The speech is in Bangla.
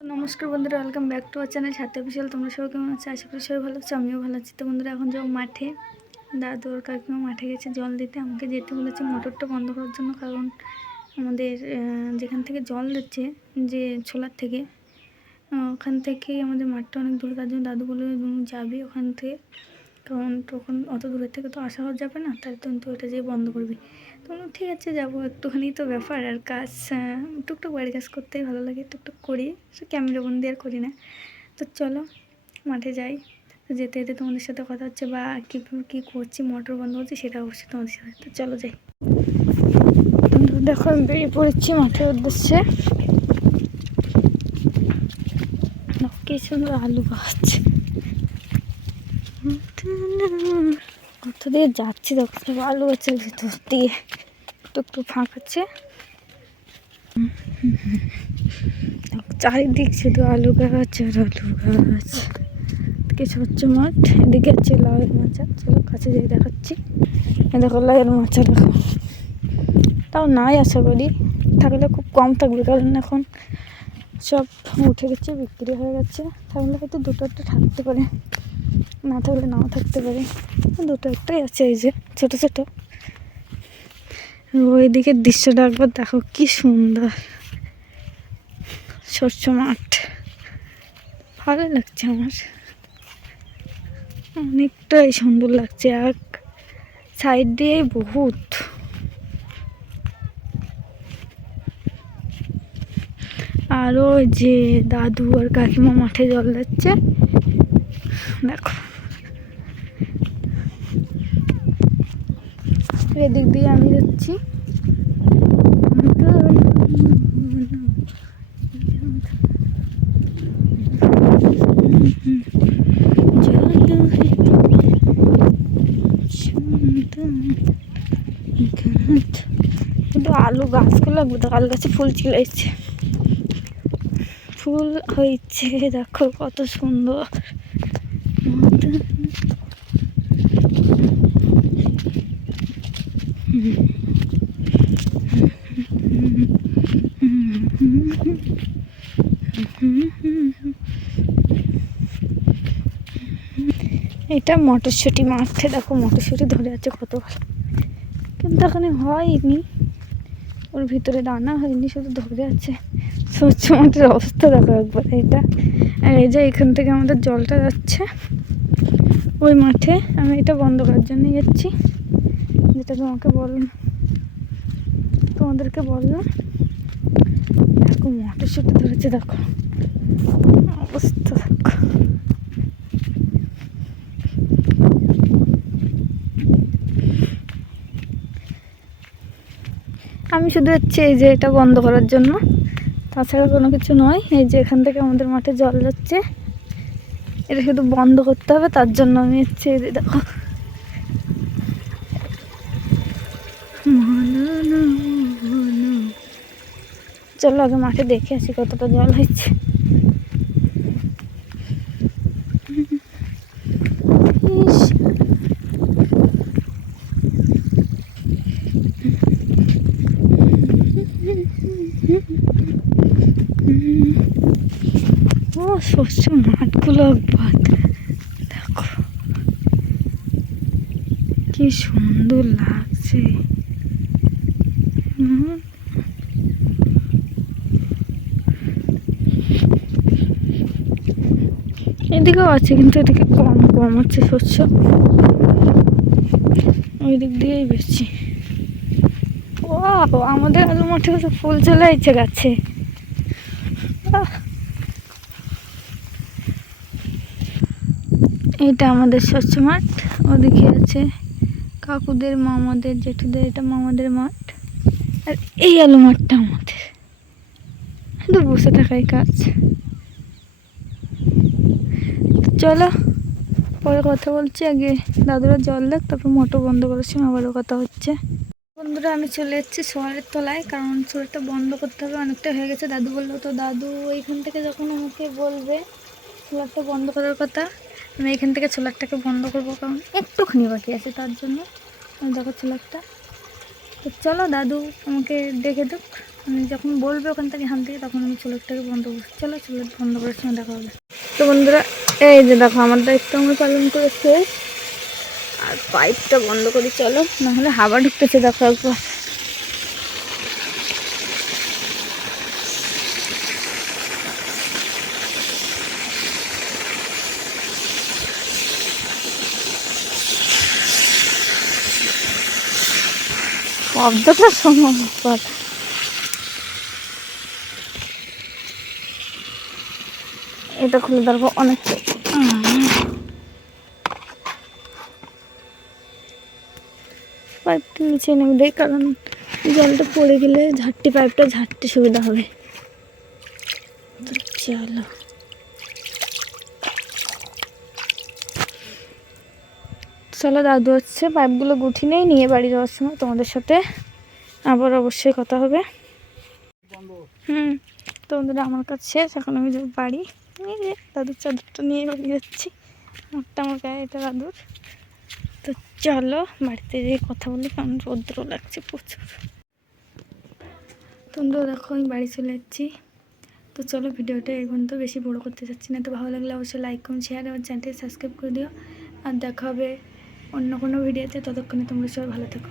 নমস্কার বন্ধুরা, welcome back to our channel ছাত্র অফিসিয়াল। তোমরা সবাই কেমন আছো? আশা করি সবাই ভালো আছো, আমিও ভালো আছি। তো বন্ধুরা, এখন যাবো মাঠে। দাদু আর কাকিমা মাঠে গেছে জল দিতে। আমাকে যেতে বলেছে মোটরটা বন্ধ করার জন্য, কারণ আমাদের যেখান থেকে জল দিচ্ছে, যে ছোলার থেকে, ওখান থেকেই আমাদের মাঠটা অনেক দূরে। তার জন্য দাদু বলে যাবি ওখান থেকে, কারণ তখন অত দূরের থেকে তো আসা যাবে না, তাই তো ওটা যেয়ে বন্ধ করবি। তো ঠিক আছে যাবো, একটুখানি তো ব্যাপার। আর কাজ টুকটুক বাড়ি কাজ করতেই ভালো লাগে, টুকটুক করি, সে ক্যামেরা বন্দি আর করি না। তো চলো মাঠে যাই। তো যেতে যেতে তোমাদের সাথে কথা হচ্ছে, বা কী করছি, মোটর বন্ধ করছি, সেটা অবশ্যই তোমাদের সাথে। তো চলো যাই। দেখো আমি বেরিয়ে পড়েছি মাঠের উদ্দেশ্যে। কি সুন্দর আলু গাছ, কত দিয়ে যাচ্ছি দেখো, আলু গাছের ভিতর দিয়ে একটু ফাঁকাচ্ছে, চারিদিক শুধু আলু গাছ আর আলু গাছ। কিছু হচ্ছে মাঠ, এদিকে আছে লাউয়ের মাচা। চলো কাছে যেয়ে দেখাচ্ছি। দেখো লাউয়ের মাচা, দেখো তাও নাই, আশা করি থাকলে খুব কম থাকবে, কারণ এখন সব উঠে গেছে, বিক্রি হয়ে গেছে। থাকলে হয়তো দুটো একটা থাকতে পারে, না থাকলে নাও থাকতে পারে। দুটো একটাই আছে, এই যে ছোটো ছোটো। ওইদিকের দৃশ্যটা একবার দেখো, কি সুন্দর শস্য মাঠ। ভালো লাগছে আমার, অনেকটাই সুন্দর লাগছে। এক সাইড দিয়ে বহুত, আরও যে দাদু আর কাকিমা মাঠে জল দিচ্ছে দেখো। এদিক দিয়ে আমি যাচ্ছি। কিন্তু আলু গাছগুলো লাগবে তো, আলু গাছে ফুল ছিলাইছে, ফুল হয়েছে দেখো কত সুন্দর। এটা মটরশুঁটি মাঠে, দেখো মটরশুঁটি ধরে আছে কত ভালো, কিন্তু এখানে হয়নি, ওর ভিতরে দানা হয়নি, শুধু ধরে আছে। স্বচ্ছ মাঠের অবস্থা দেখো একবার এটা। আর এই যে এখান থেকে আমাদের জলটা যাচ্ছে ওই মাঠে, আমি এটা বন্ধ করার জন্য যাচ্ছি, যেটা তোমাদেরকে বললাম। দেখো মটরশুঁটি ধরেছে, দেখো অবস্থা দেখো। আমি শুধু হচ্ছে এই যে এটা বন্ধ করার জন্য, তাছাড়া কোনো কিছু নয়। এই যে এখান থেকে আমাদের মাঠে জল যাচ্ছে, এটা শুধু বন্ধ করতে হবে, তার জন্য আমি হচ্ছে এই যে দেখো। চলো আগে মাঠে দেখে আসি কতটা জল হচ্ছে। ও শস্য মাঠগুলো একবার দেখো, কি সুন্দর লাগছে। এদিকেও আছে, কিন্তু এদিকে কম হচ্ছে শস্য, ওই দিক দিয়েই বেশি। ও আমাদের আলু মাঠে তো ফুল চলে আসছে গাছে। এটা আমাদের শস্য মাঠ, ওদিকে আছে কাকুদের, মামাদের, জেঠুদের, এটা মামাদের মাঠ। আর এই আলু মাঠটা আমাদের, শুধু বসে থাকাই কাজ। চলো পরে কথা বলছি, আগে দাদুরা জল দেখ, তারপর মোটর বন্ধ করার সময় আবারও কথা হচ্ছে। বন্ধুরা আমি চলে যাচ্ছি সোয়ারের তলায়, কারণ সোয়ারটা বন্ধ করতে হবে, অনেকটা হয়ে গেছে। দাদু বললো, তো দাদু এইখান থেকে যখন আমাকে বলবে সোলারটা বন্ধ করার কথা, আমি এখান থেকে সোলারটাকে বন্ধ করবো, কারণ একটুখানি বাকি আছে, তার জন্য। দেখো সোলারটা। তো চলো দাদু আমাকে দেখে দেখ। আমি যখন বলবে ওখান থেকে তখন আমি চুলাটাকে বন্ধ করছি। চলো চুলা বন্ধ করার সময় দেখা হবে। তো বন্ধুরা এই যে দেখো আমার দায়িত্ব আমি পালন করেছে, আর পাইপটা বন্ধ করি চলো, নাহলে হাওয়া ঢুকতেছে দেখো একবার। শব্দটা শোনো একবার। এটা খুলে দেখো অনেক পাইপটা নিচে নেমে দেয়, কারণ জলটা পড়ে গেলে পাইপটা ঝাড়তে সুবিধা হবে। চলো চলো দাদু হচ্ছে পাইপগুলো গুঠি নেই, নিয়ে বাড়ি যাওয়ার সময় তোমাদের সাথে আবার অবশ্যই কথা হবে। তো বন্ধুরা আমার কাছে শেষ, এখন আমি যাবো বাড়ি। এই যে দাদুর চাদরটা নিয়ে বাড়ি যাচ্ছি, আমারটা আমার গায়ে, এটা দাদুর। তো চলো বাড়িতে যেয়ে কথা বলি, কারণ রৌদ্র লাগছে প্রচুর। তোমরা দেখো আমি বাড়ি চলে যাচ্ছি। তো চলো ভিডিওটা এখন তো বেশি বড় করতে চাচ্ছি না। তো ভালো লাগলে অবশ্যই লাইক কমেন্ট শেয়ার এবং চ্যানেলটি সাবস্ক্রাইব করে দিও। আর দেখা হবে অন্য কোনো ভিডিওতে, ততক্ষণে তোমরা সবাই ভালো থেকো।